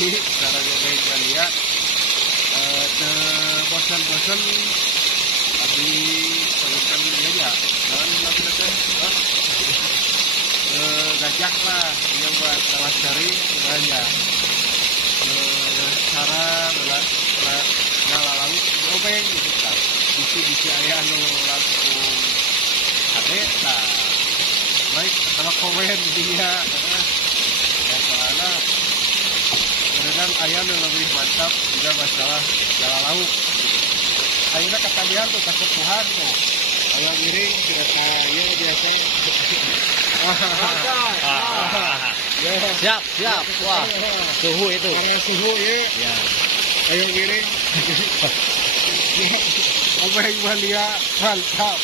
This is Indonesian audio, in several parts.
kembali cara gobeng Balia. Bosan-bosan habis penonton dia ya. Dan lagi gajah lah dia buat salah cari sebenarnya cara ngalalang gobeng gitu kan. Bisi ayah anu langsung ade nah baik sama komen dia ya soalnya kadang ayam yang lebih mantap juga masalah segala lauk. Akhirnya kata dia tuh kesepuhan tuh ayam miring tidak kaya biasa. Siap. Wah, suhu itu. Karena suhu ya. Ayam miring. Gobeng Balia mantap.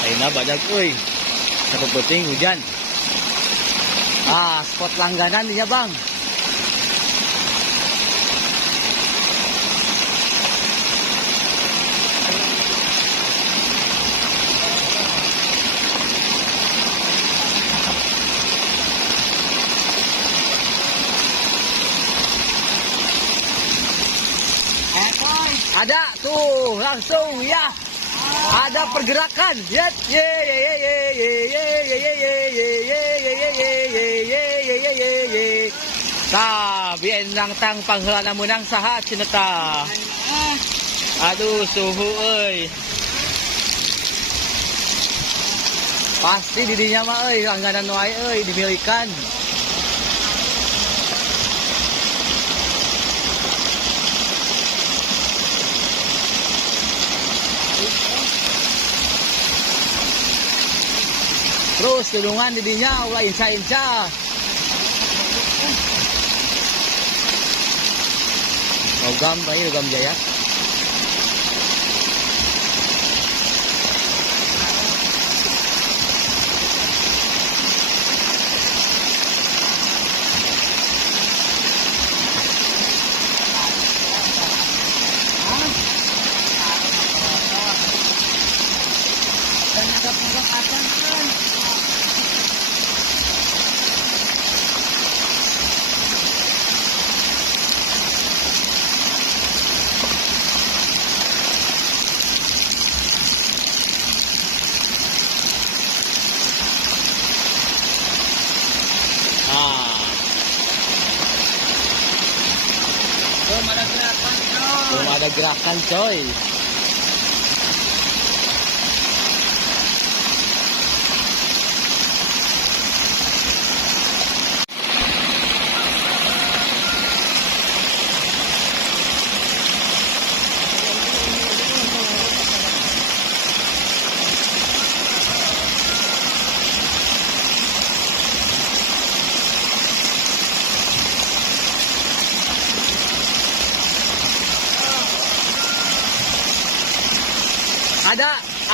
Aina badak euy. Satu penting hujan. Spot langganan dia, Bang. Ada tuh langsung ya. Ada pergerakan. Bienang tang pangheulana meunang saha cenah tah. Aduh suhu euy. Pasti di dinya mah euy langganan wae euy dimilikan. Terus gedungan di dinya ulah inca-inca. Logam jaya. Belum ada gerakan coy.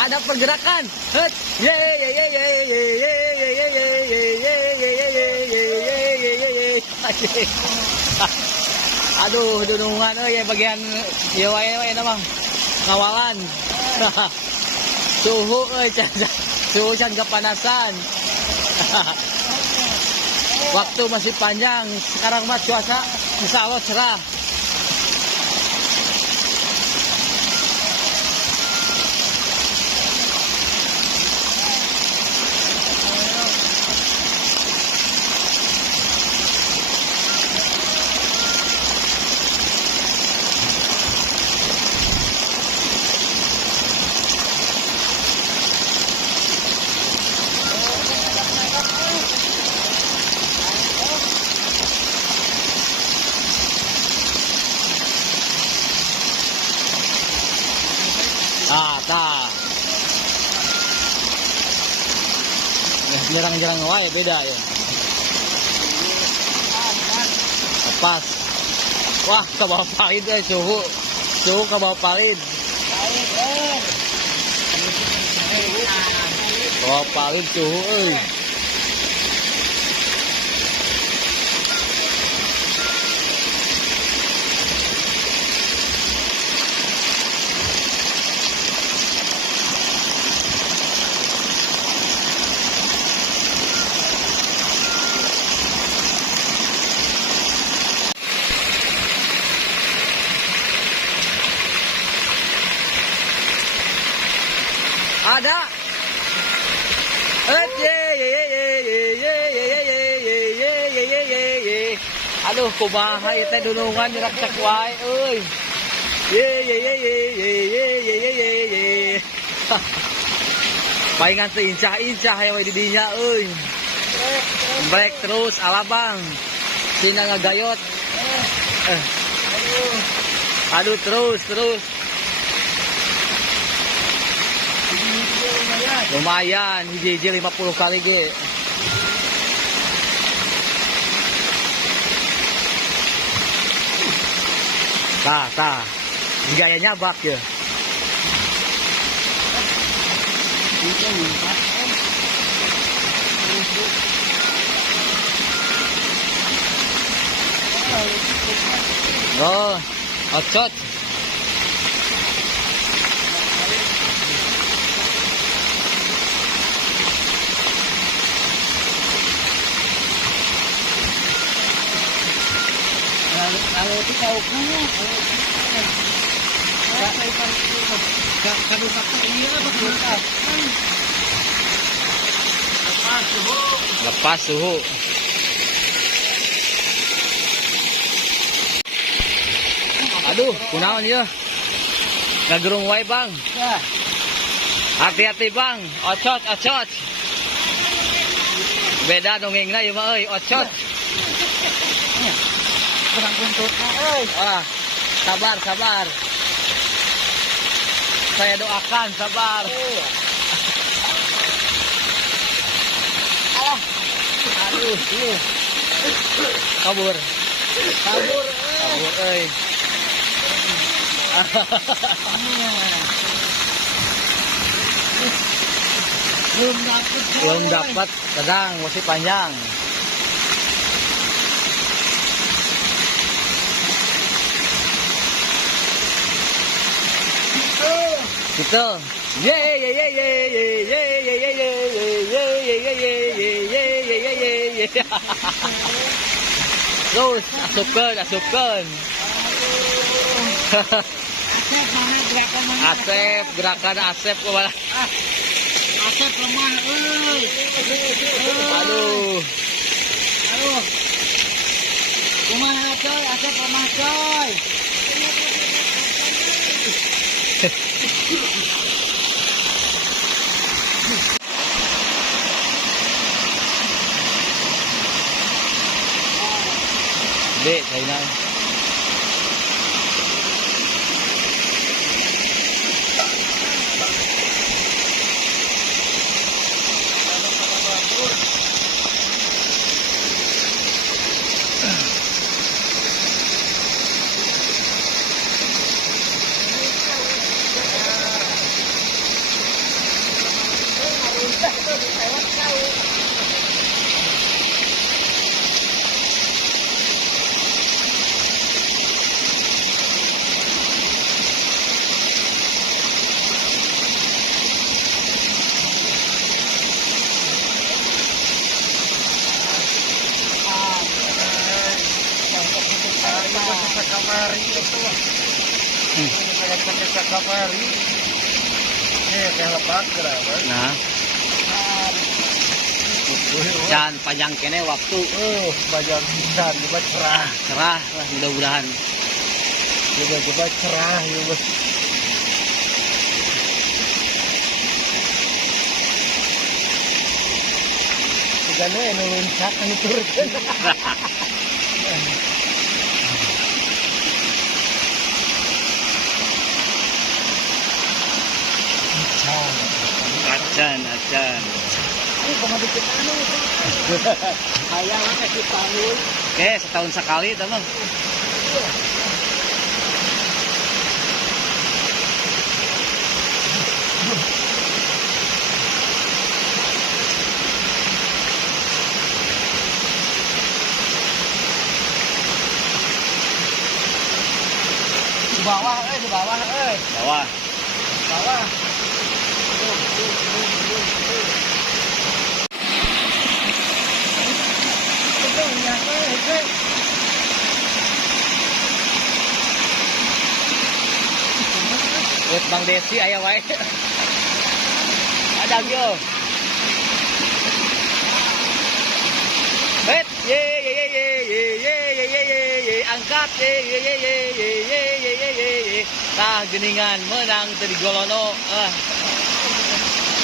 Ada pergerakan. Aduh, dunungan euy bagian ieu wae mah ngawalan. Suhu euy suhu can kepanasan. Waktu masih panjang, sekarang mah cuaca insyaallah cerah. Tah. Jarang-jarang wae beda ya. Pas. Wah, ke bawah palid suhu. Suhu ke bawah palid. Bawah palid suhu euy. Aduh, kumaha ieu teh dunungan nyerak-cek wae euy. Ye ye ye ye ye ye ye ye ye ye. Palingan teu incah-incah ya we di dinya euy. Break terus alabang. Cina ngagayot. Aduh terus. Lumayan, hiji 50 kali ge. Tah. Gaya nyabak ya. Oh, ocot. Kalau itu tahu kuno, kalau sakit iya betul tak? Lepas suhu. Aduh, kunaon ieu? Ngagerung wae, Bang. Hati-hati, Bang. Ocot. Beda dongengna ieu mah euy, ocot. Kurang buntutna euy. Ah, sabar. Saya doakan sabar. Aduh. Kabur euy. Belum dapat, kadang masih panjang. Gitu. Terus asupkan. Gerakan Asep kemana? Asep lemah euy. Aduh. Kumaha coy, Asep lemah coy. Dek, China. Kamari itu. Pakai kamari. Kayak lebat gerak. Nah. Can panjang kene waktu. Panjang pisan, coba cerah. Cerah lah mudah-mudahan. Coba cerah ya, Bos. Gano anu loncat anu turun. Acan. Ini koma dikit anu. Hayang kasih tahun. Oke, setahun sekali teman. Di bawah. Bawah. Wes Bang Desi aya wae. Ada yo. Bet ye. ye ye ye ye ye ye ye ye ye ye. Tah geningan menang teu di Golono.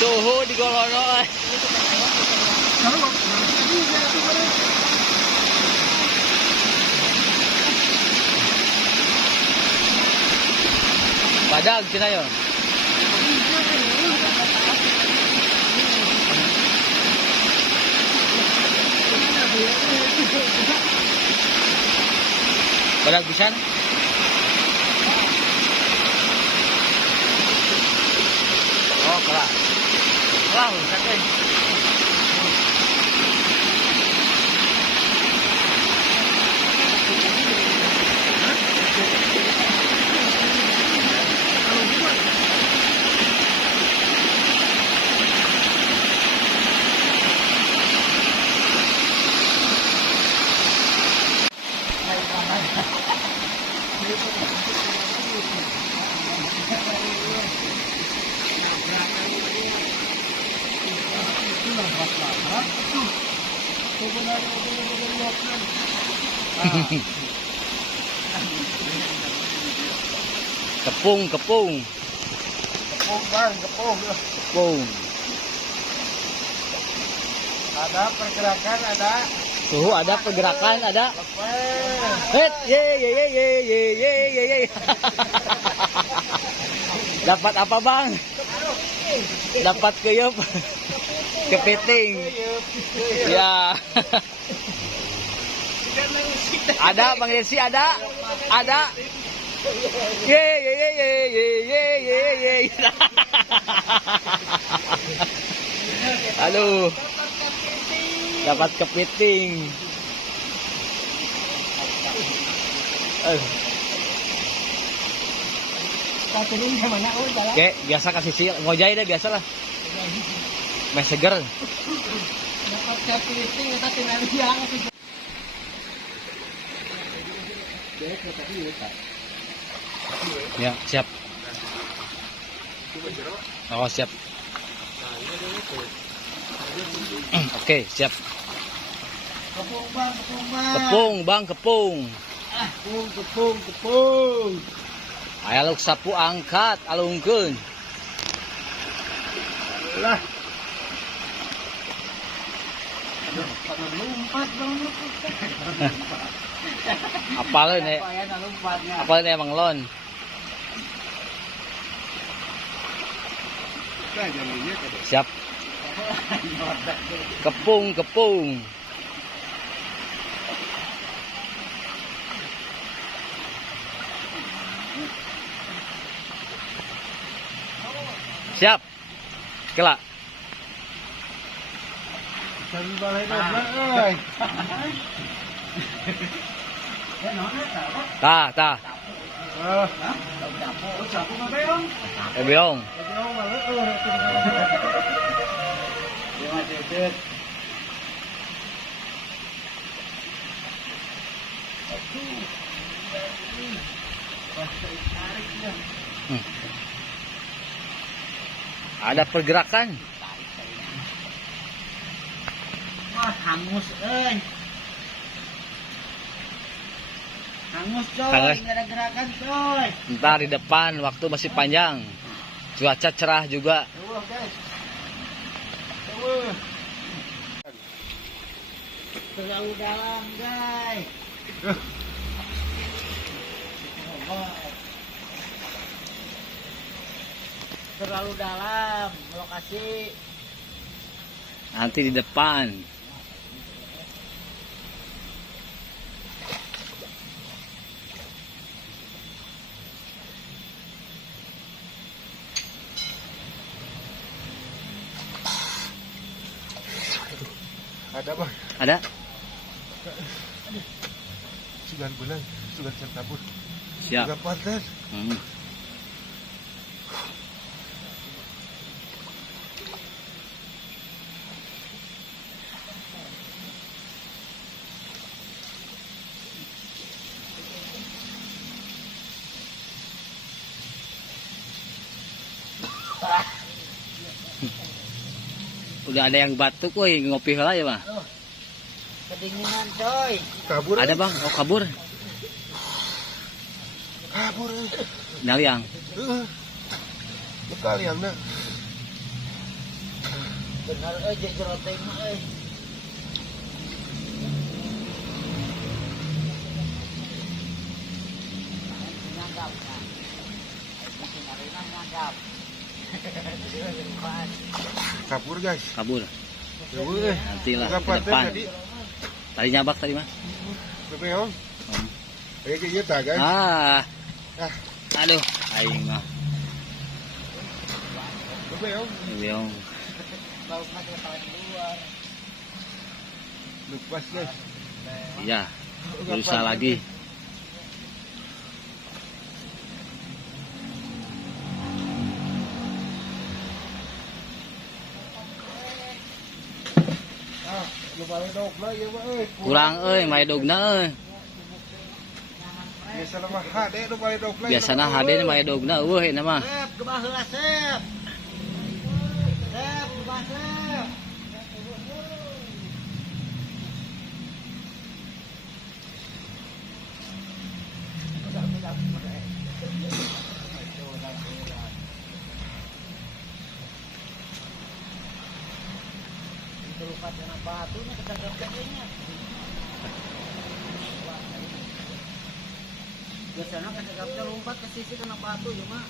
Suhu di Golono. Badag cenah yo. Badag pisan. Oh, kalah. Kalah, santai. Kepung, kepung. Kepung bang, kepung. Kepung. Ada pergerakan, ada. Suhu ada, pergerakan ada. Lepas. Hit, ye ye ye ye ye ye ye ye. Dapat apa bang? Dapat keyup. Kepiting. Ya. Ada Bang Desi, ada. Ada. Ye ye ye ye ye ye ye ye. Aduh. Dapat kepiting. Oke, biasa kasih sih ngojai deh biasa lah. Mas seger. Dapat kepiting, kita tinggal yang. Ya, siap. Oh, siap. Oke, siap. Kepung bang, kepung bang. Kepung, Bang, kepung. Kepung, kepung, kepung. Aya luk sapu angkat, alungkeun. Lah. Pada lompat bang. Apaleun ya? Apaleun emang lon. Siap. Kepung, kepung. Siap. Kelak. Tah, tah. Beong. Ada pergerakan. Wah, hangus, hangus coy, Hangus. nggak ada gerakan coy. Ntar di depan waktu masih panjang. Cuaca cerah juga. Guys. Terlalu dalam guys. Terlalu dalam lokasi. Nanti di depan. Ada bang? Ada? 9 bulan sudah siap tabur. Siap. Sudah partner. Udah ada yang batuk, woi, ngopi heula ya, Bang? Kedinginan coy. Kabur. Ada, Bang. Oh, kabur. Kabur Naliang. bekal yang na. Benar aja jeroteng mah Nyanggap nah. Bikin arena nyanggap. Kabur guys. Kabur. Nantilah ke Kapan depan. tadi? Tadi nyabak tadi mah. Bebeong. Kayak gitu guys. Ah. Ah. Aduh, aing mah. Bebeong. Bebeong. Bau masih tahun luar. Lepas guys. Iya. Berusaha lagi. Kurang euy, mae dogna euy. Biasa mah hade do balik dog lagi. Biasana hade mae dogna eueuh eta mah. Sep, gebah heula sep. Sep, gebah sep. Terlupat dengan batu nih kecegap-cegapnya. Biasanya kecegapnya lompat ke sisi kena batu ya mak.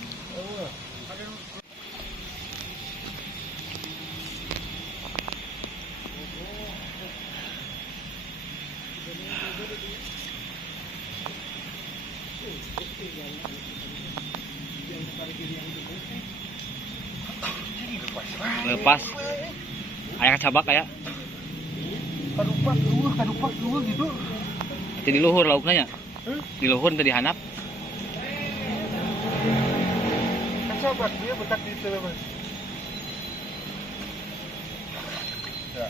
Lepas. Aya kacabak aya. Kadupak dua gitu. Teu di luhur laukna nya. Di luhur teu dihanap. Kacabat dia betak di itu mas. Ya.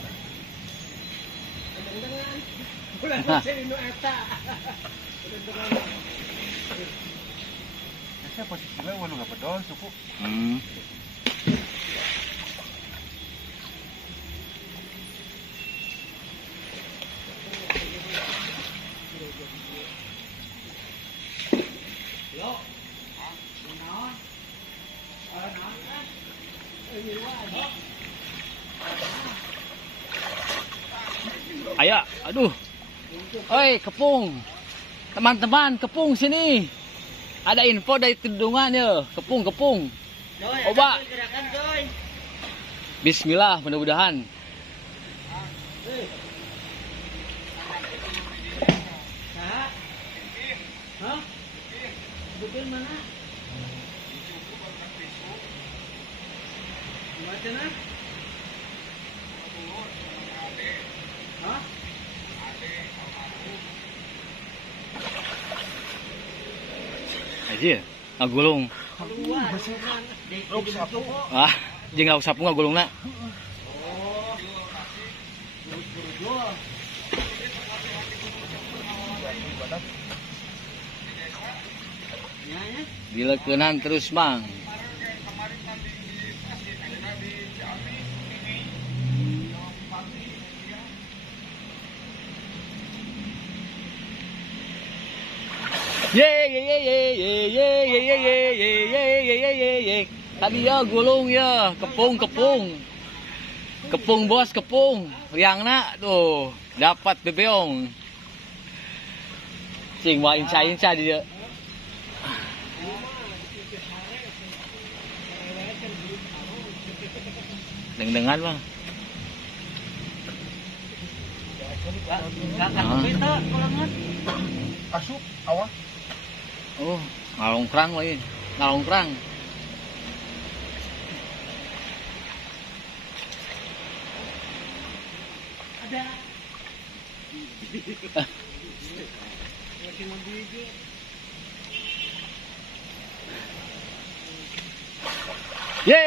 Saya posisinya walau nggak pedol suku. Aya, aduh. Oi, kepung. Teman-teman, kepung sini. Ada info dari Tudungan ya. Kepung. Oba. Bismillah, mudah-mudahan. Hah? Betul mana? Gimana? Hah? Aja, ngagulung. Ah, jeung lauk sapu ngagulungna. Dileukeunnan terus, Mang. Ye. Tadi ya gulung ya, kepung. Kepung bos, kepung. Riangna tuh dapat bebeong. Cing mah inca di dia. Dengan bang. Asup awak. Oh, ngalongkrang lagi. Ngalongkrang. Ada. Ye.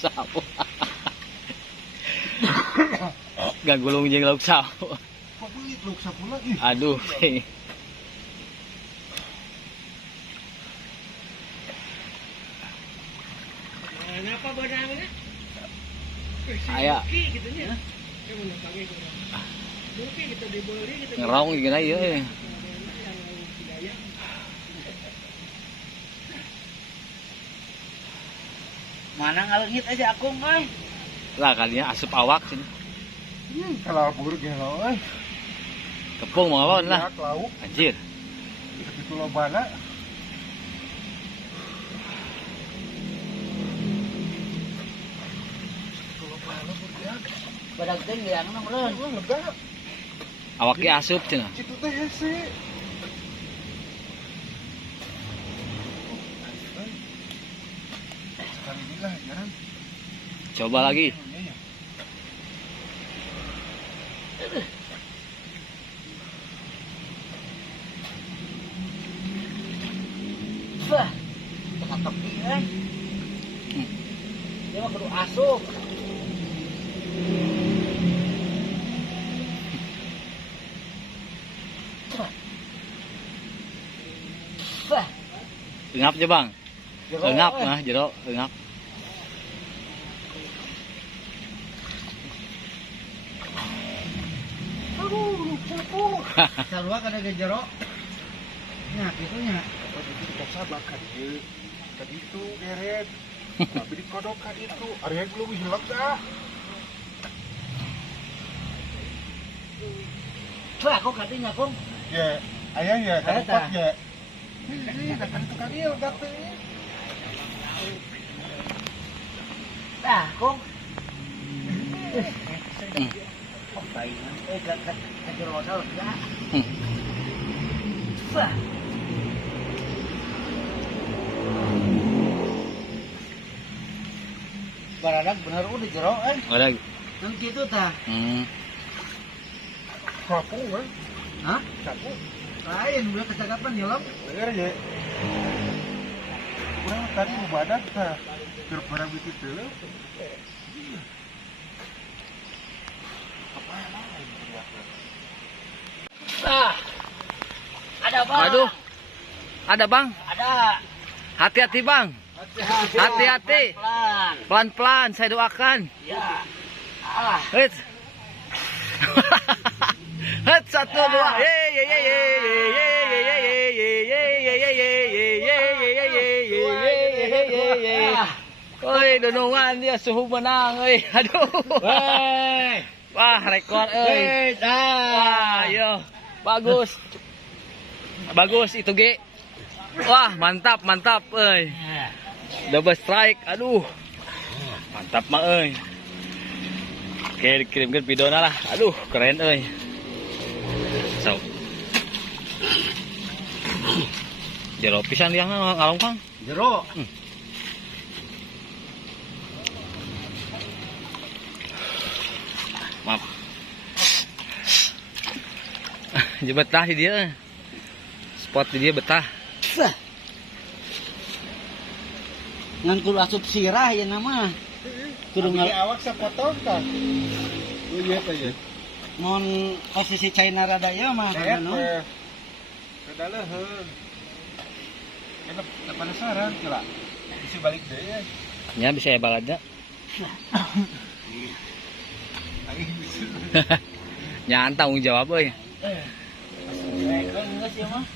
Sapu. Gak gulung jeung lauk sapu. Kok belit lauk sapu lagi? Aduh. Kenapa benangnya? Aya. Gitu nya. Mungkin kita dibeli gitu. Ngerong gini ieu. Mana ngalengit aja aku, Boy. Lah kalinya asup awak sini. Kalabur ge loh. Kepung mau lawan lah. Lauk. Anjir. Itu lobana. Badak teh liangna meureun. Lega. Awaknya asup cenah. Itu teh hese. Sekali lah jarang. Coba lagi. Wah. Tengah tepi eh. Dia mah kudu asup. Wah. Engap aja bang. Engap nah jero engap. Sarua kada ge jero. Nya kitunya. Kita sabar kan ieu. Tadi itu geret. Tapi di kodok kan itu. Area belum hilak dah. Wah, kok katinya, Kong? Ya, ayah ya, kan Eta. ya. Ini datang itu kan dia gate. Dah, Kong. Hmm. Paingan ka jero dal ya. Hmm. Wah. Baradak bener udah jero Ada. Kan kitu tah. Sapu kan? Hah? Sapu. Lain udah kecakapan nyelam. Bener ya. Kurang tadi badak tah. Terparah begitu. Ah. Ada bang. Waduh. Ada bang. Ada. Hati-hati bang. Hati-hati. Pelan. Pelan-pelan saya doakan. Ya. Ah. Hei. Hei, 1 2. Ye ye ye ye ye ye ye ye ye ye ye ye ye ye ye ye. Oi, donongan dia suhu menang euy. Aduh. Weh. Wah, rekor euy. Wah, yo. Bagus. Bagus itu Ge. Wah, mantap, mantap euy. Double strike. Aduh. Mantap mah euy. Oke, dikirimkan videonya lah. Aduh, keren euy. So. Jero pisan liang ngalong Kang. Jero. Maaf. Dia betah di dia. Spot di dia betah. Ngan kudu asup sirah ya nama. Kudu Abdi awak sapotong kan? Oh iya teh ya. Mon posisi China rada ya mah Saya kana no. Kada leuheung. Enak penasaran kira. Isi balik deui ya. Ya bisa ya baladnya. Nyan tanggung jawab euy. Geus ya mah.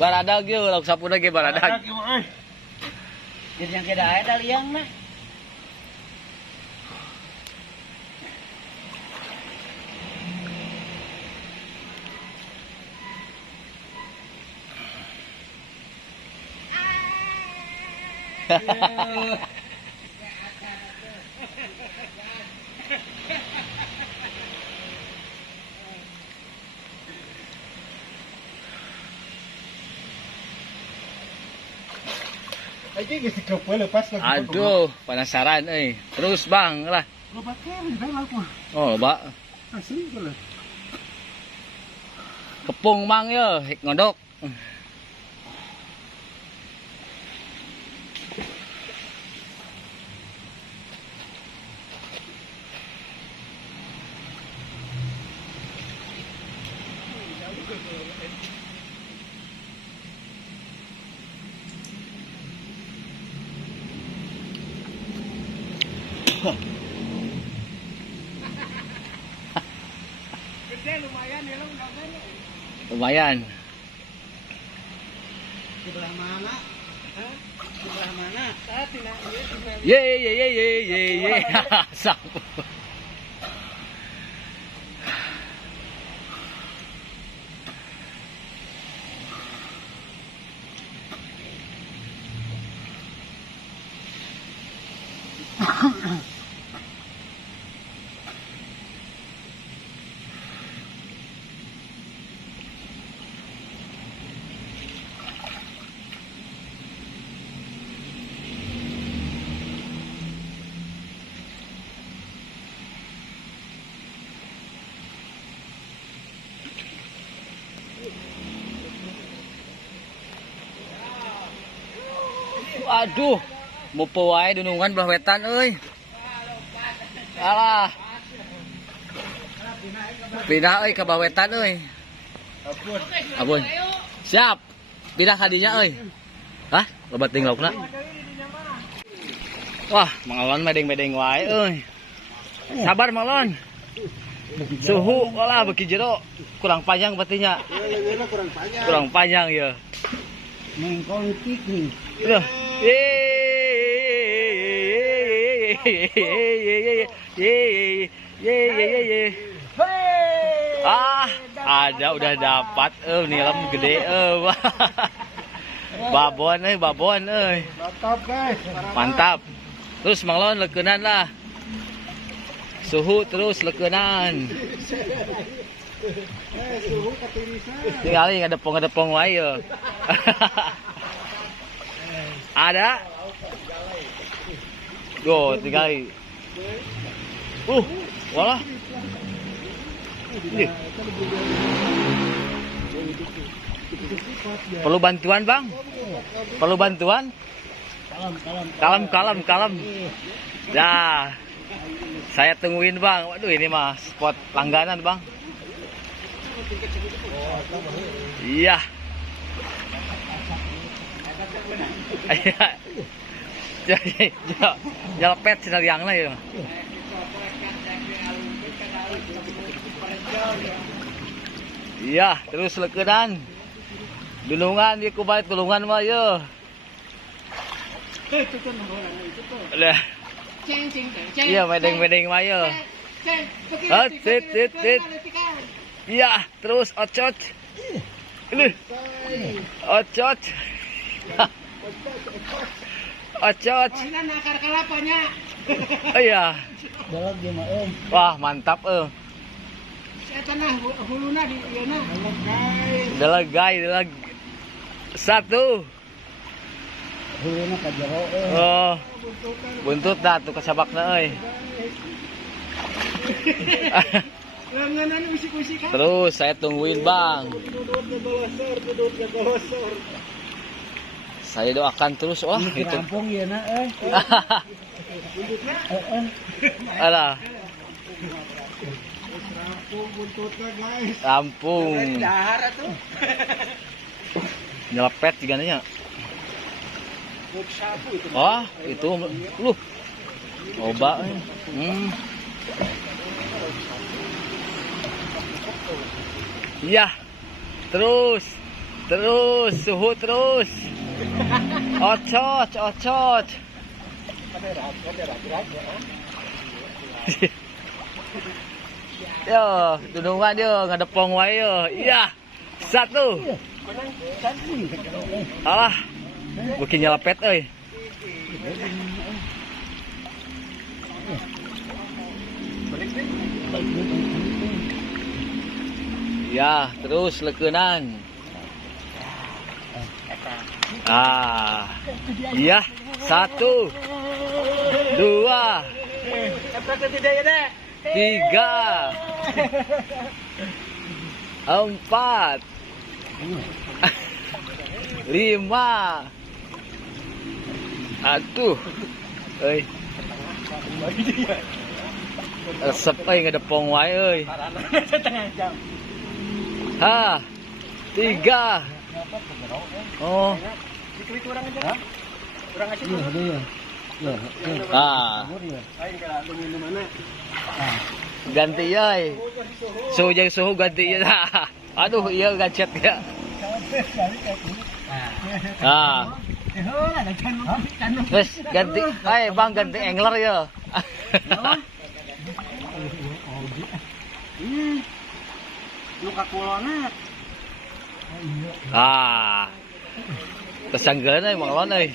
Baradag yuk, lauk sapuna ge baradag. Jadi yang keda aya da liang mah. Aja geus dikeupeuh lepas lagi. Aduh, penasaran euy. Terus Bang lah. Loba keren teh lauk mah. Oh, loba. Asli geuleuh. Kepung Mang yo, hik ngodok. Gede lumayan ya lo enggak kan? Lumayan. Sebelah mana? Hah? Sebelah mana? Tina ieu tina. Ye ye ye ye ye ye. Sampo. Aduh, mau wae dunungan belah wetan euy. Alah. Pindah euy ka belah wetan euy. Abun. Siap. Pindah ka dinya euy. Hah? Lobat ting laukna. Wah, Manglon medeng-medeng wae euy. Sabar Manglon. Suhu kalah beki jero kurang panjang batinya. Kurang panjang ya. Mengkolitik nih. Udah. Ah, ada udah dapat. Nilam gede. Babon babon Mantap guys. Mantap. Terus Manglon lekeunan lah. Suhu terus lekeunan. Suhu ketirisan. Tinggali ngadepong wae ya. Ada. Go, tinggali. Walah. Ih. Perlu bantuan, Bang? Perlu bantuan? Kalem. Ya. Saya tungguin, Bang. Waduh, ini mah spot langganan, Bang. Iya. Jalepet sinar yang lah ya. Iya, terus lekeunan. Dunungan di kubait kulungan mah ye. Lah. Iya, medeng-medeng mah ye. Tit. Iya, terus ocot. Ini. Ocot. Ocot. Nakar kelapanya. Iya. Dalam dia mah Wah, mantap Saya tanah huluna di ieu na. Delegay. Satu. huluna ka jero Oh. Buntut dah tuh kasabakna euy. Langganan usik-usik kan. Terus saya tungguin, Bang. Tudut gagosor. Saya doakan terus. Wah, itu. rampung ieu na Alah, Rampung buntutnya guys. rampung. Dahar atuh. Nyelepet juga nya. Buk sapu itu. Wah, itu lu. Coba. Iya. Terus suhu terus. Ocot. Yo, dunungan yo ngadepong wae yo. Iya. Satu. Alah. Beuki nyelepet euy. Ya, terus lekeunan. Iya, 1, 2, 3, 4, 5. Aduh. Euy. Resep euy ngadepong wae euy. Setengah jam. Ha. 3. Oh. Dikit orang aja. Orang aja. Iya, iya. Iya, iya. Ah, Ayo enggak ada minum mana. ganti ya. Suhu ganti ya. Aduh, iya gadget ya. Ah. Terus ganti, bang ganti angler ya. Luka kulona. Ah. Kesanggalan ay mga lon ay.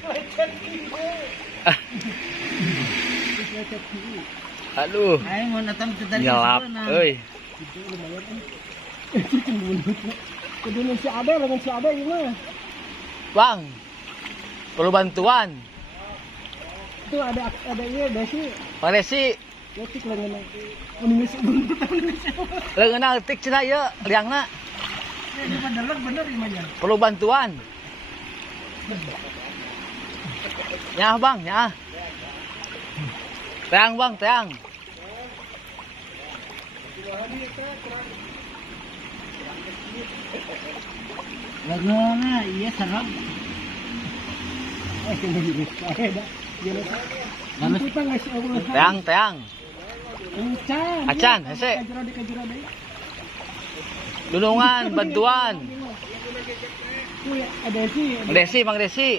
Aduh, Ay mo natam tadi. nyelap euy. Kudu si ada lawan si ada gimana? Bang. Perlu bantuan. Itu ada iya dasi. Bang Desi, Letik lengan. Menulis buntut menulis. leungeunna eutik cenah ieu, liangna. Ini bener imanya. Perlu bantuan. Nyah bang, nyah. Teang bang, teang. Lagona iya sarap. Kena hidup. Ada. Lalu Kita ngasih Allah. Teang, teang. Encan. Acan, hese. Kajura deh. Dunungan, bantuan. Ada sih. Bang Desi, Bang Desi.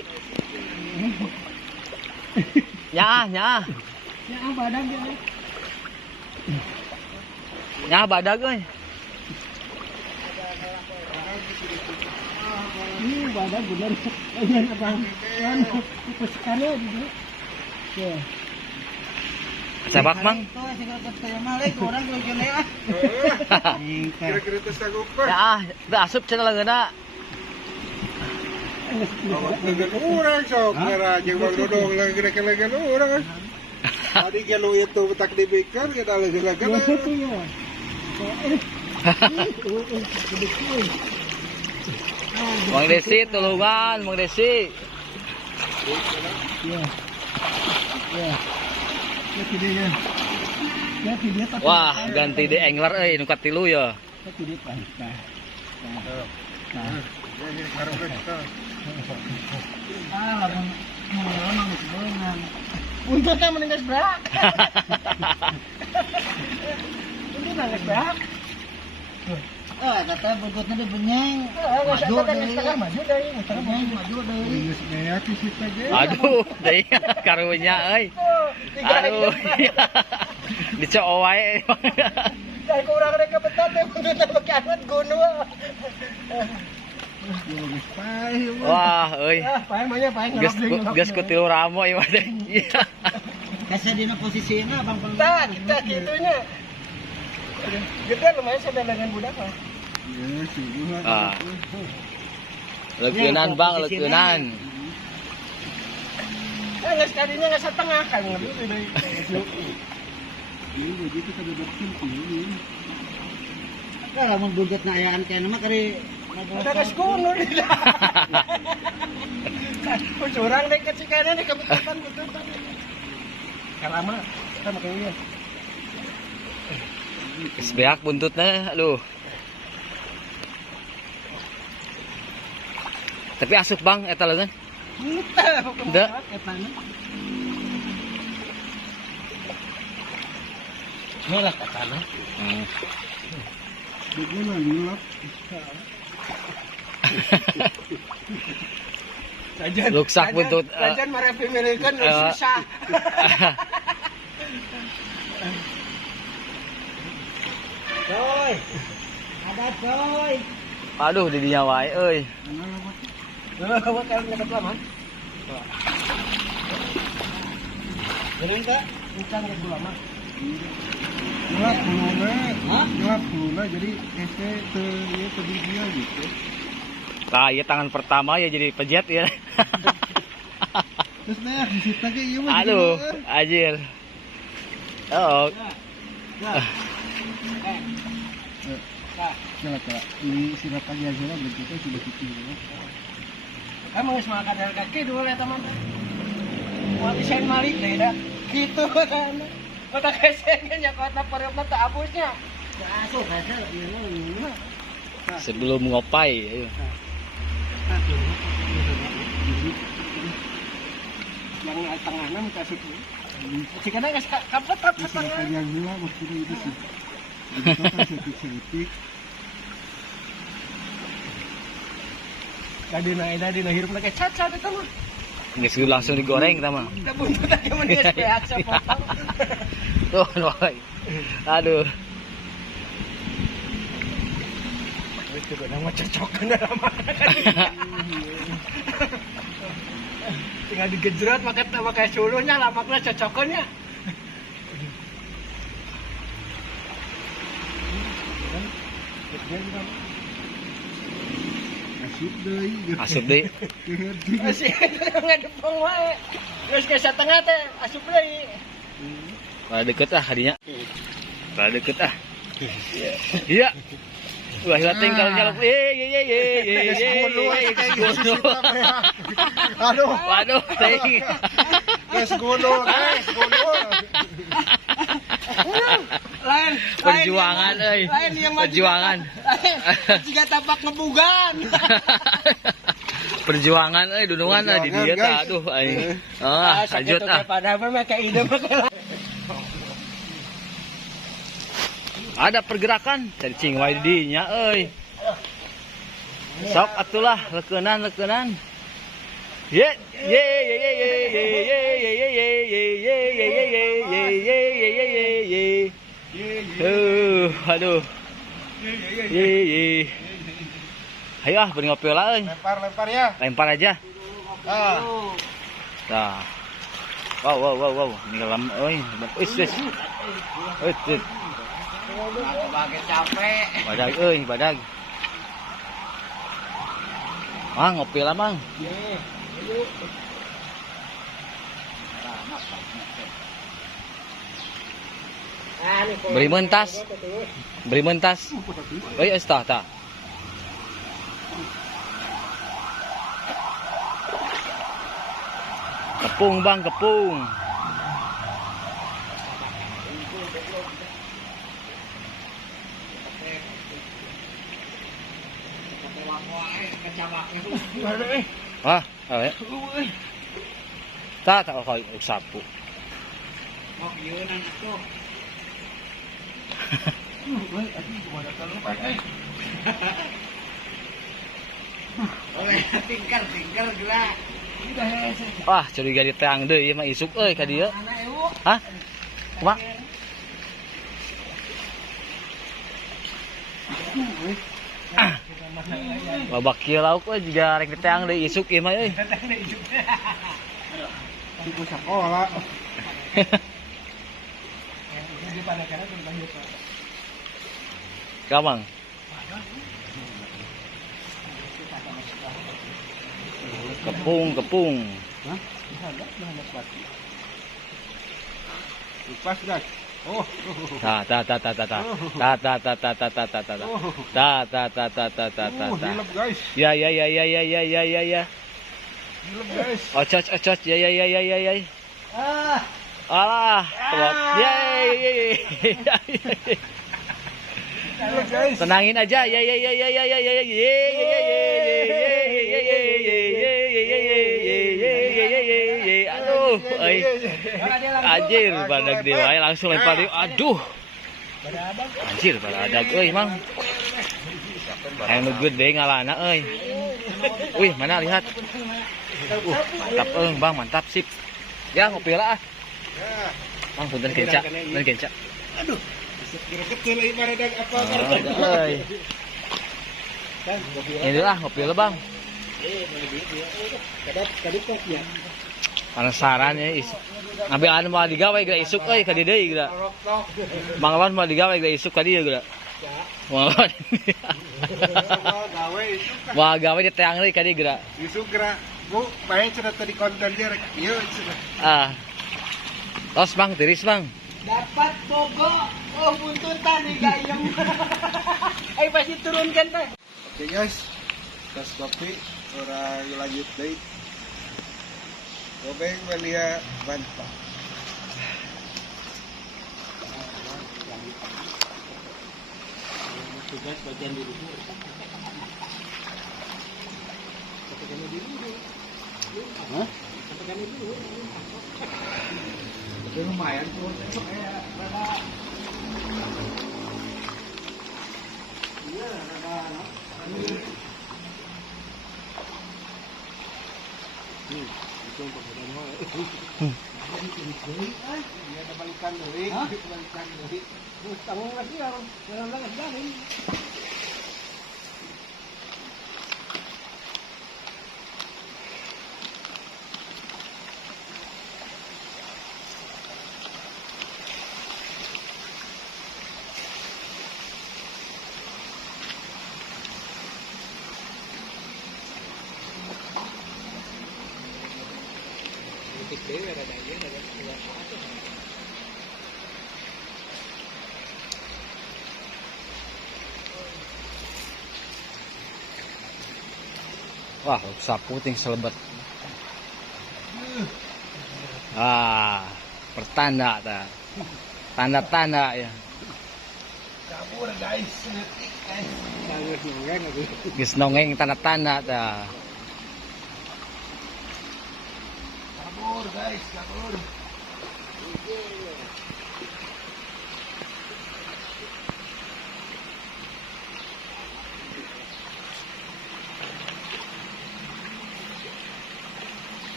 Nyah, nyah. Ya badan dia. Nyah badag euy. Ini badan bener. Ini abang. Kan pesekannya gitu. Ya. Sabak mang. itu segala percaya malek orang gue gini ah. Kira-kira itu sagupan. Ya, teu asup cenah leungeunna. Dengan orang sok kira jeung Bang Dodong lagi dengan orang. Tadi kalau itu tak dibikar kita lagi. Bang Desi tulungan, Bang Desi. Ya. Ya. Ya tidaknya. Ya tidak tak. Wah, ganti di angler euy nu katilu ya. Ya tidak pak. Lamun ngomong sebenarnya. Untungnya meninggal berak. Ini nangis berak. Kata bogotnya dia benyeng. Maju deh. Maju deh. Benyeng maju deh. Gaya fisik aja. Aduh, deui karunya euy. Aduh. Dicok wae. Kayak kurang reka betat teh untuk pakai alat gunung. Wah, euy. Pae mah pae Geus ku tilu ramo ieu mah teh. Iya. Kasih dina posisinya Bang Bang. Tah, kita gitunya. Gede lumayan sadar dengan budak mah. Ah. Leukeunan Bang, leukeunan. Geus kadinya geus setengah kan lebih deui. Kalau mau bogot na ayaan kayaknya mah kari. Ada geus kuno di. Curang deh kecikannya di kebetulan betul. Kalama kita makan ini. Geus beak buntutna, aduh. Tapi asup Bang eta leungeun. Henteu. Nolak katana. Begini nyulap. Ruksak buntut. Lajan merefimilikeun susah. Coy. Ada coy. Aduh, di dinya wae euy. Kamu kalau nyebat lama. Bener enggak? Bukan nyebat lama. Nyelap kuluna, nyelap kuluna jadi ST ke dia gitu. Lah, ieu tangan pertama ya jadi pejet ya. Terus nah di situ ge ieu mah. Aduh, anjir. Oh. Kala ini sirat aja aja bentuknya sudah kecil ya. Kamu geus makan kaki dulu eta mah. Wah, desain malik deh dah. Gitu kan. Kota kesen nya kota periuk teh abusnya. Asuh kasar ieu mah. Sebelum ngopai. Ayo. Yang tengahnya minta situ. Si kadang kapat tengah. Yang dua maksudnya itu sih. Itu kan setik-setik. Tadi hirup lagi cacat itu mah. Nggak sih langsung digoreng kita mah. Udah buntut aja mah dia sehat potong. Tuh, boy. Aduh. Itu udah mau cocok kan lama. Tinggal digejrot pakai sulunya lamaknya cocokannya. Asup deui. Masih ngadepong wae. Geus ke satengah teh asup deui. Pada deket ah hadinya. Pada deket ah. Iya. Wah, hilateng kalau nyalok. Aduh. Waduh, teh. Guys gunung. Lain Perjuangan euy. Perjuangan. Jika tapak ngebugan. Perjuangan euy dunungan di dieu tah. Aduh aing. Lanjut ah. Padahal mah kayak ide mah. Ada pergerakan cacing wae di dinya euy. Sok atulah leukeunnan. Ye ye ye ye ye ye ye ye ye ye ye ye ye. Aduh. Ye. Ayo ah beri ngopi lah euy. Lempar ya. Lempar aja. Nah. Wow. Ini lam euy. Wis. Bagi capek. Badag euy, badag. Ngopi lah, Mang. Beri mentas. Euy, tah. Kepung, Bang, kepung. Ya. Tak kau sapu. Mau yeuna atuh. Oleh tingkar gila. Wah, curiga di teang deui mah isuk euy ka dieu. Hah? Kumaha? Babak kieu lauk euy jiga rek diteang deui isuk ieu mah euy. Suku sekolah. Gampang. Kepung. Pas dah. Oh. Ta. Hilap guys. Ya. Hilap guys. Ocot. Ya. Alah. Yeay. Hilap guys. Tenangin aja. Ya. Aduh, anjir, badag dia wae langsung lempar. Aduh. Anjir, badag euy, Mang. Anu gede ngalana euy. Wih, mana lihat. Mantap Bang, mantap sip. Ya, ngopi lah ah. Bang, punten kenca. Aduh. Kira-kira lagi badag apa euy. Ini lah ngopi lah, Bang. Penasaran ya ambil anu mau digawe geura isuk euy ka dieu deui geura. Manglawan mau digawe geura isuk ka dieu geura. Manglawan. Wah gawe di teang deui ka dieu geura. Isuk geura. Bu, bae cenah tadi konten dia rek ieu Ah. Tos Bang, tiris Bang. Dapat bogo. Oh, buntutan di gayem. Ayo pasti turunkan teh. Oke guys. Tas kopi orang lanjut deui. Gobeng melia mantap. Tugas bagian dulu. Hah? Itu lumayan tuh. Iya, ada. Itu untuk mo. Ya balikan deui, balikan deui. Tanggung lagi orang lang ganin. Wah, sapu ting selebet. Ah, pertanda ta. Tanda-tanda ya. Kabur guys, guys. Nongeng lagi. Geus nongeng tanda-tanda ta. Kabur guys, kabur.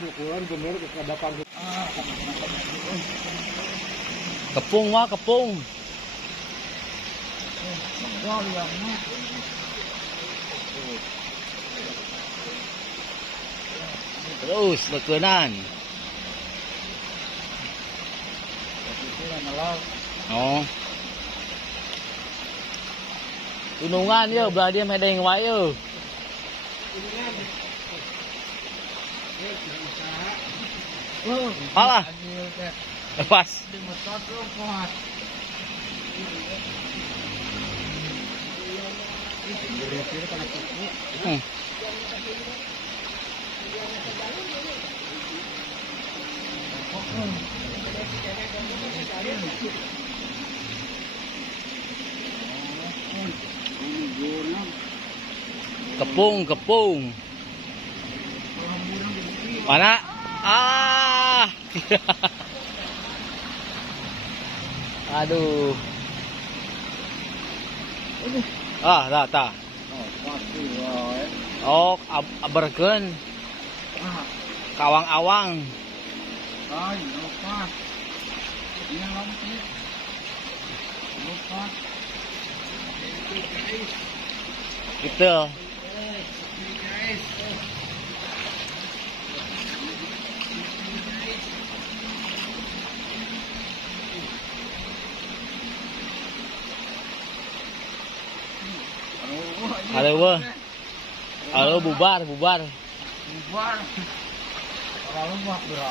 Ukuran bener kekadapan. Kepung mah kepung. Terus leukeunnan. Oh. Tunungan ye belah dia medeng wae ye. Alah. Lepas. Kepung. Mana? Ah. Aduh. Ah, tah. Oh, aberkeun. Kawang-awang. Gitu. Halo bubar. Kalau mah bro.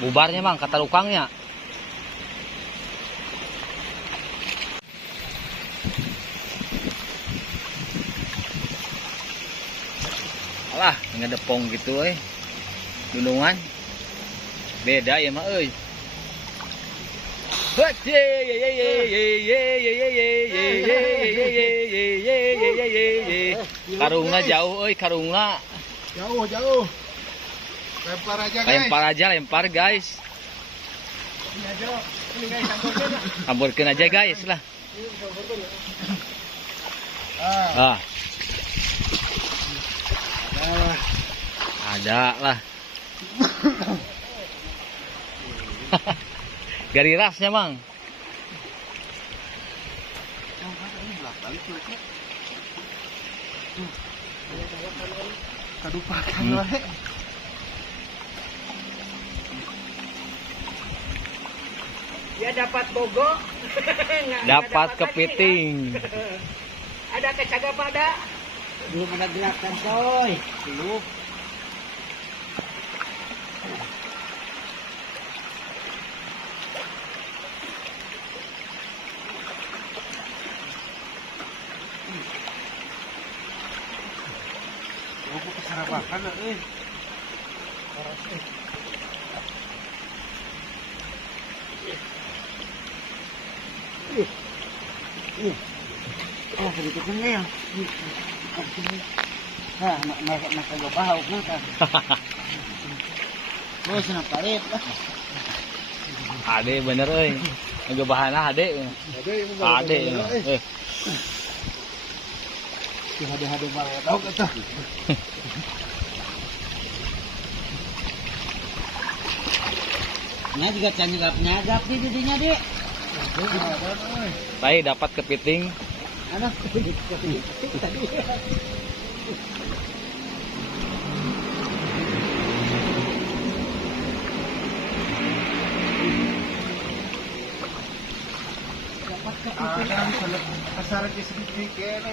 Bubarnya mang kata lukangnya. Alah, ngedepong gitu Dunungan. Beda ya mah euy. Karungna jauh euy, karungna. Jauh. Lempar aja guys. Lempar guys. Ini aja. Ini guys, samburkeun. Samburkeun aja guys lah. Ah. Ada lah. Garirasnya mang. Kadupakan wae. Ya dapat bogo. Dapat kepiting. Ada kecagap ada. Belum ada gerakan coy. Belum. Aku kesarapakan euy. Oh, sedikit ya. Hah, nakagabahaw na ka. Bos na palit. Ade bener euy. Ngebahan ade. Ade. Hade-hade banget tau eta. Nya juga nyagap di didinya, Dik. Baik dapat kepiting. Ano? Tadi. Kasar ke sedikit kene.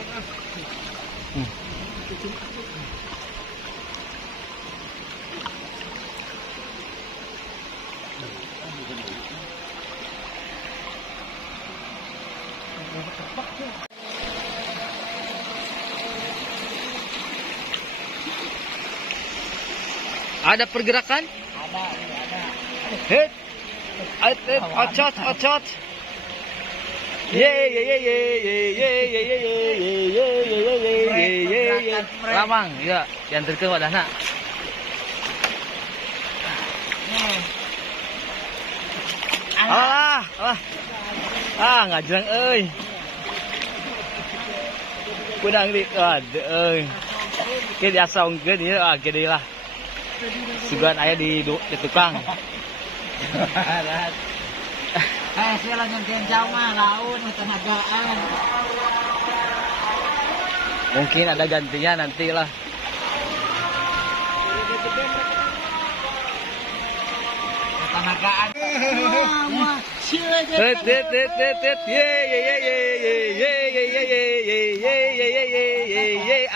Ada pergerakan? Ada. Hit. Ocot, ocot. Ye ye ye ye ye ye ye ye ye ye ye ye ye. Lamang, ya, diantarkeun wadahna. Alah. Ngajreng euy. Kudang di euy. Ke biasa ungkeun ieu gede lah. Sugan aya di tukang. Saya lanjut jauh mah laut tenagaan. Mungkin ada gantinya nanti lah. Tenagaan.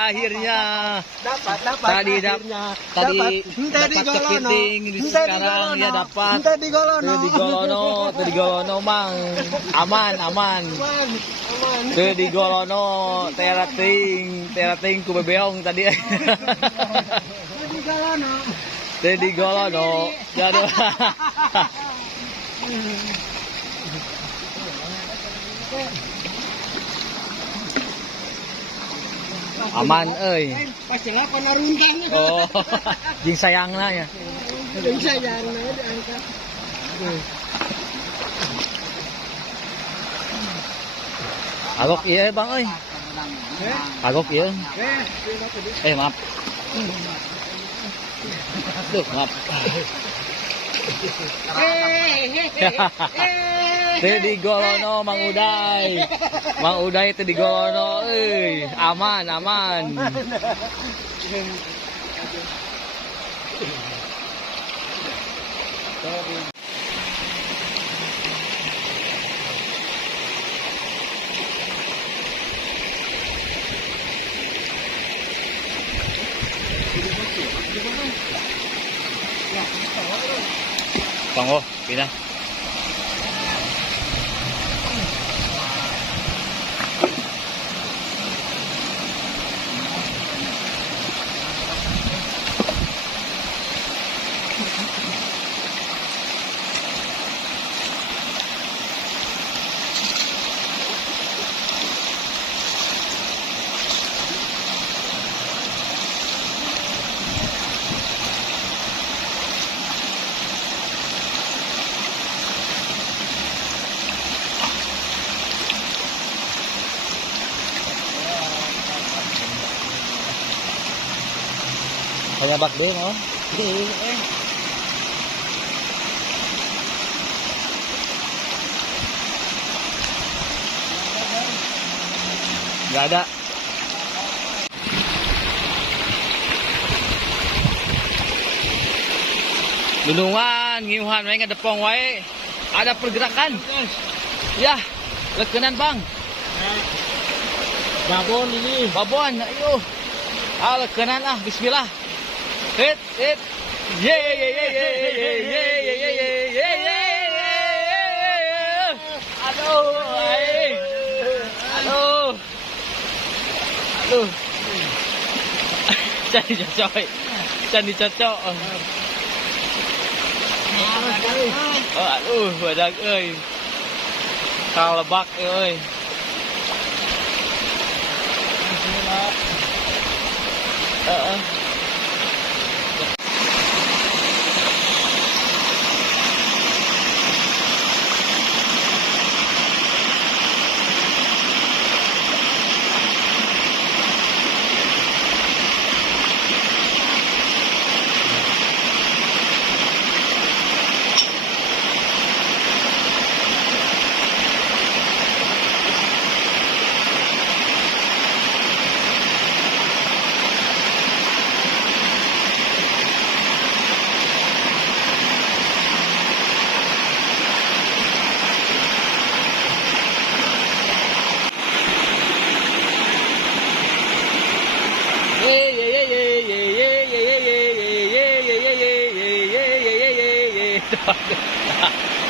Akhirnya tadi dapat kepiting, sekarang dia dapat di Golono mang aman di Golono terating ku bebeong tadi di Golono jatuh. Aman euy. Pasti ngapa naruntang. Oh, jeung sayangna ya. Jeung sayangna diangkat. Agok ieu Bang euy. Agok ieu. Maaf. Duh, maaf. Teu di Golono Mang Uday. Mang Uday teu di Golono euy. Aman. Tunggu, pindah. Kaya bak din, oh. Gak ada. Lulungan, ngiuhan, may nga depong wae. Ada pergerakan. Ya, lekenan bang. Babon ini. Babon, ayo. Ah, lekenan ah, bismillah. Hit. Ye ye ye ye ye ye ye ye ye ye. Aduh, aduh. Candi cocok. Aduh, badak euy. Kalebak euy. Heeh.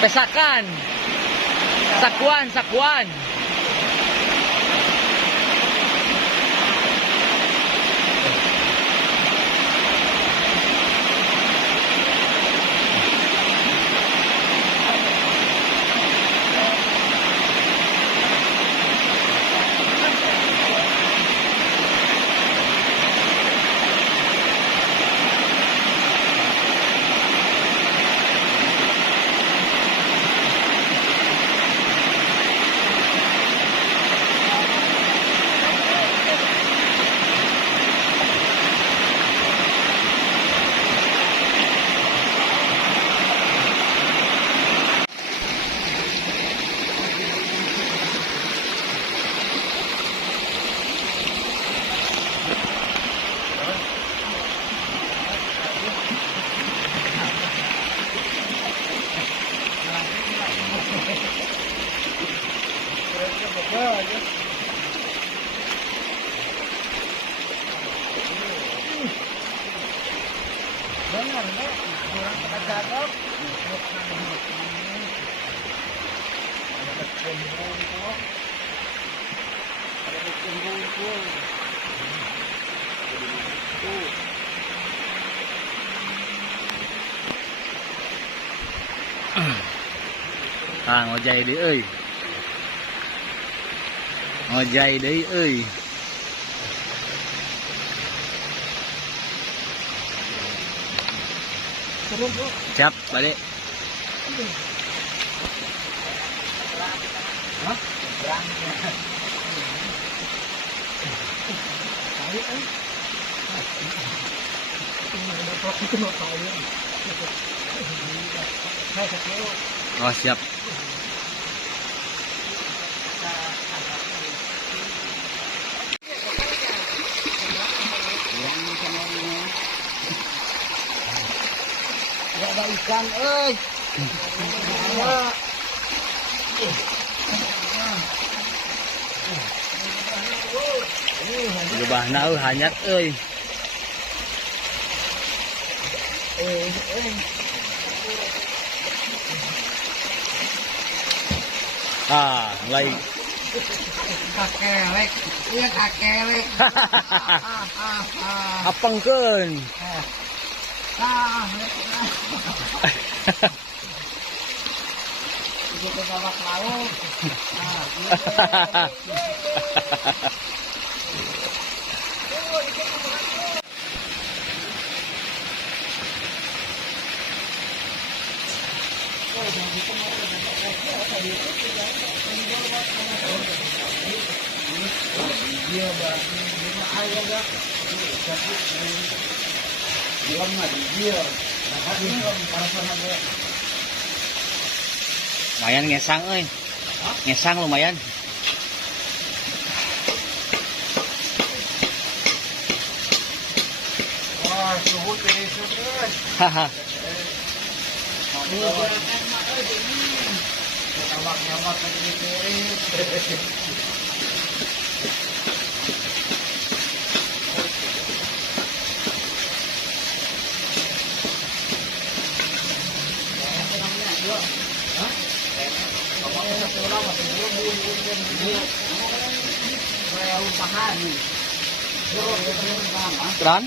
Pesakan. Sakuan. Ngojay deui euy. Ngojay deui euy. Siap, balik. Hah? Oh, siap. Ada ikan, euy. Jubahna hanyat euy. Mulai Kakelek. Iya kakelek. apengkeun. Itu ke bawah laut. Lumayan ngesang euy. Ngesang lumayan. Wah, suhu tinggi. Haha. Ini gerakan mah euy. Nyamak-nyamak lagi dikiri. Keran?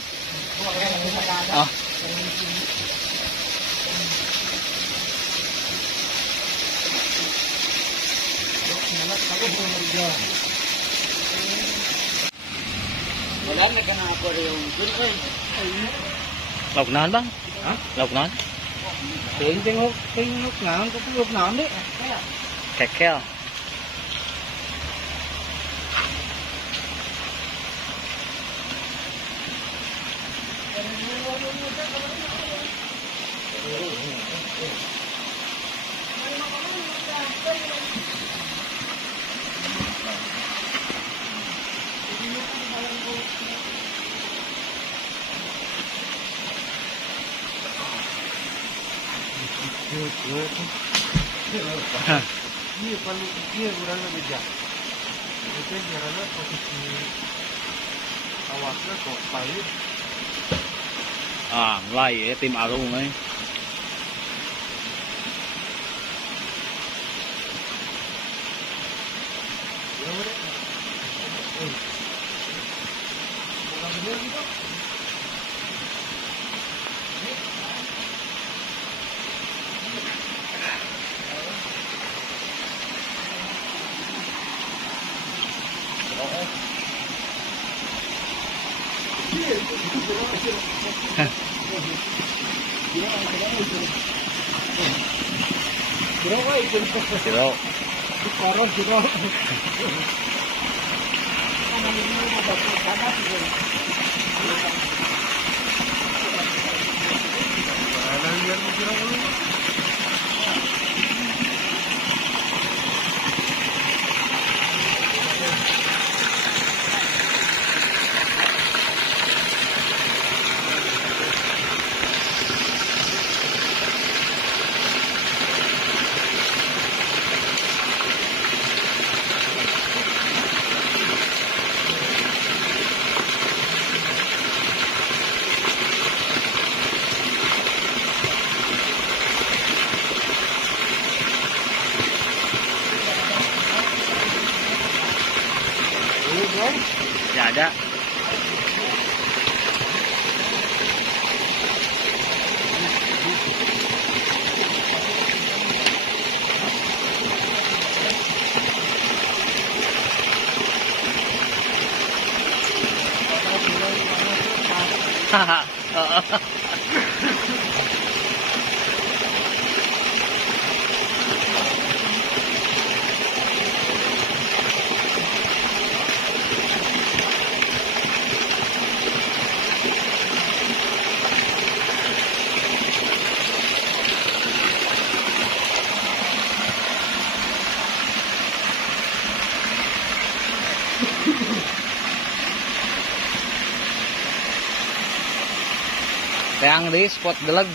Ah. Wala na ka na ako yung dun eh. Lauknahan bang? Ha? Lauknahan? Tengok na, ang kapulog na hindi. Kekel. Iya, paling iya kurang lebih jauh. Itu karena posisi awaknya kok pahit. À, mulai tim Arung ấy. Ya udah. Bukan bener gitu. Siro. Ada yang kira dulu. Tidak ada. Haha. Yang di spot geleg.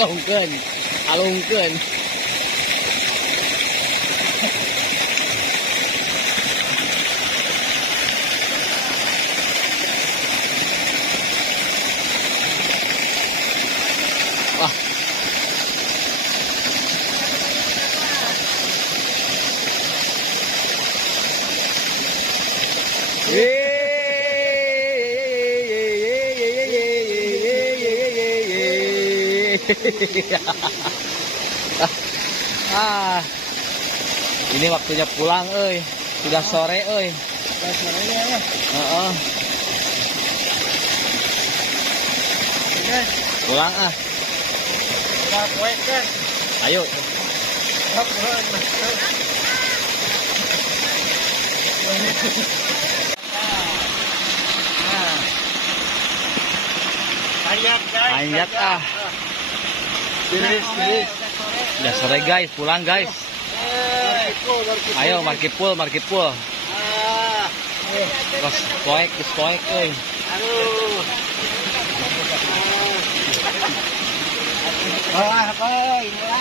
Alungkeun. Alungkeun. Wah. Ah, ini waktunya pulang, euy. Sudah sore, euy. Pas sorenya ya. Heeh. Oke. Pulang ah. Kita poek kan. Ayo. Pulang. Ayat guys. Anjat ah. Tiris. Udah sore guys, pulang guys. Ayo markipul. Terus poek, euy. Aduh. Ah, apa ini lah.